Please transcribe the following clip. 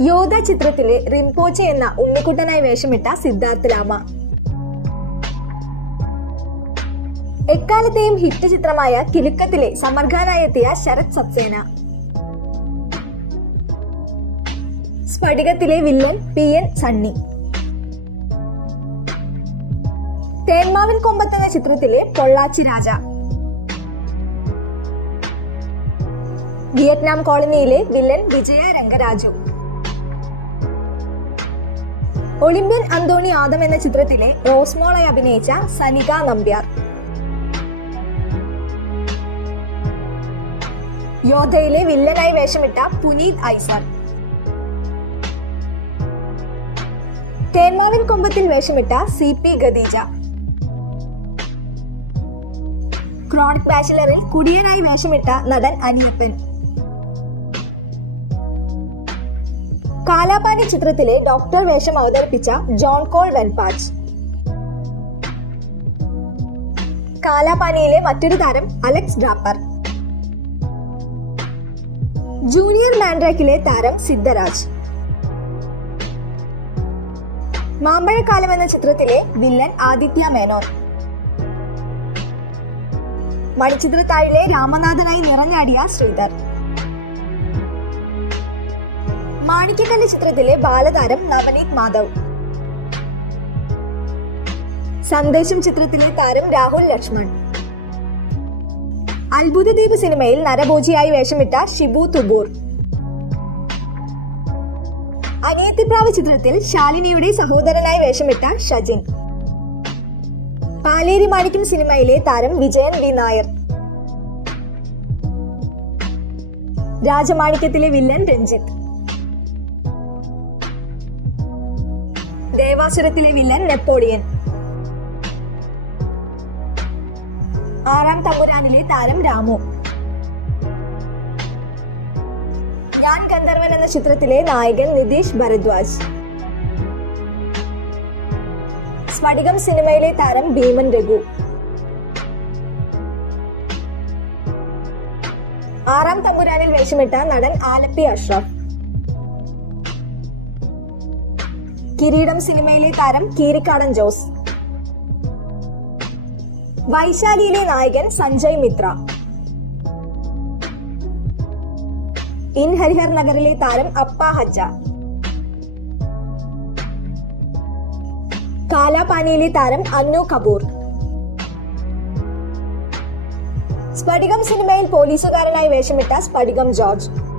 യോധ ചിത്രത്തിലെ റിംപോച്ചെ എന്ന ഉണ്ണിക്കുട്ടനായി വേഷമിട്ട സിദ്ധാർത്ഥ് രാമ. എക്കാലത്തെയും ഹിറ്റ് ചിത്രമായ കിലുക്കത്തിലെ സമർഖാനായി എത്തിയ ശരത് സക്സേന. സ്ഫടികത്തിലെ villain PN Sunny. Thenmavin Kombathu എന്ന ചിത്രത്തിലെ പൊള്ളാച്ചി രാജ. വിയറ്റ്നാം കോളനിയിലെ villain Vijaya Rangaraju. Olympian Anthony Adam എന്ന ചിത്രത്തിലെ റോസ്മോളായി അഭിനയിച്ച സനിക നമ്പ്യാർ. യോധയിലെ വില്ലനായി വേഷമിട്ട പുനീത് ഐസർ. തേന്മാവിൻ കൊമ്പത്തിൽ വേഷമിട്ട CP ഖദീജ. ക്രോണിക് ബാച്ചിലറിൽ കുടിയനായി വേഷമിട്ട നടൻ അനിയപ്പൻ. കാലാപാനി ചിത്രത്തിലെ ഡോക്ടർ വേഷം അവതരിപ്പിച്ച ജോൺ കോൾ വെൽപാച്ച്. കാലാപാനിയിലെ മറ്റൊരു താരം അലക്സ് ഡ്രാപ്പർ. ജൂനിയർ മാൻഡ്രാക്കിലെ താരം സിദ്ധരാജ്. മാമ്പഴക്കാലം എന്ന ചിത്രത്തിലെ വില്ലൻ ആദിത്യ മേനോൻ. മണിച്ചിത്രത്താഴിലെ രാമനാഥനായി നിറഞ്ഞാടിയ ശ്രീധർ. മാണിക്യക്കല്ല് ചിത്രത്തിലെ ബാലതാരം നവനീത് മാധവ്. സന്ദേശം ചിത്രത്തിലെ താരം രാഹുൽ ലക്ഷ്മൺ. അത്ഭുതദ്വീപ് സിനിമയിൽ നരഭോജിയായി വേഷമിട്ട ഷിബു തുബൂർ. അനിയത്തിപ്രാവ് ചിത്രത്തിൽ ശാലിനിയുടെ സഹോദരനായി വേഷമിട്ട ഷജിൻ. പാലേരി മാണിക്യം സിനിമയിലെ താരം വിജയൻ V നായർ. രാജമാണിക്യത്തിലെ വില്ലൻ രഞ്ജിത്ത്. ദേവാസുരത്തിലെ വില്ലൻ നെപ്പോളിയൻ. ആറാം തമ്പുരാനിലെ താരം രാമു. ഞാൻ ഗന്ധർവൻ എന്ന ചിത്രത്തിലെ നായകൻ നിതീഷ് ഭരദ്വാജ്. സ്ഫടികം സിനിമയിലെ താരം ഭീമൻ രഘു. ആറാം തമ്പുരാനിൽ വേഷമിട്ട നടൻ ആലപ്പി അഷ്റഫ്. കിരീടം സിനിമയിലെ താരം കീരിക്കാടൻ ജോസ്. വൈശാലിയിലെ നായകൻ സഞ്ജയ് മിത്ര. ഇൻ ഹരിഹർ നഗറിലെ താരം അപ്പ ഹജ്ജ. കാലാപാനിയിലെ താരം അന്നു കപൂർ. സ്ഫടികം സിനിമയിൽ പോലീസുകാരനായി വേഷമിട്ട സ്ഫടികം ജോർജ്.